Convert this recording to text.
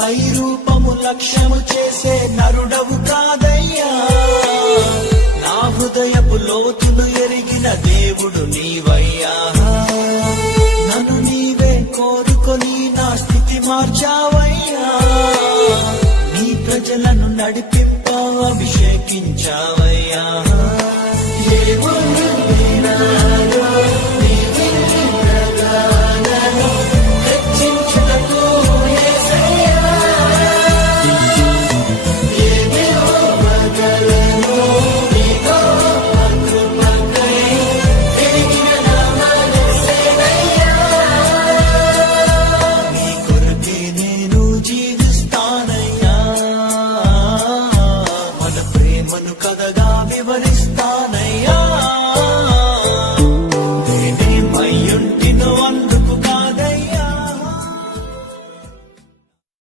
పై రూపము లక్ష్యము చేసే నరుడవు కాదయ్యా. నా హృదయపు లోతులు ఎరిగిన దేవుడు నీవయ్యా. నన్ను నీవే కోరుకొని నా స్థితి మార్చావయ్యా. నీ ప్రజలను నడిపింప అభిషేకించావయ్యా.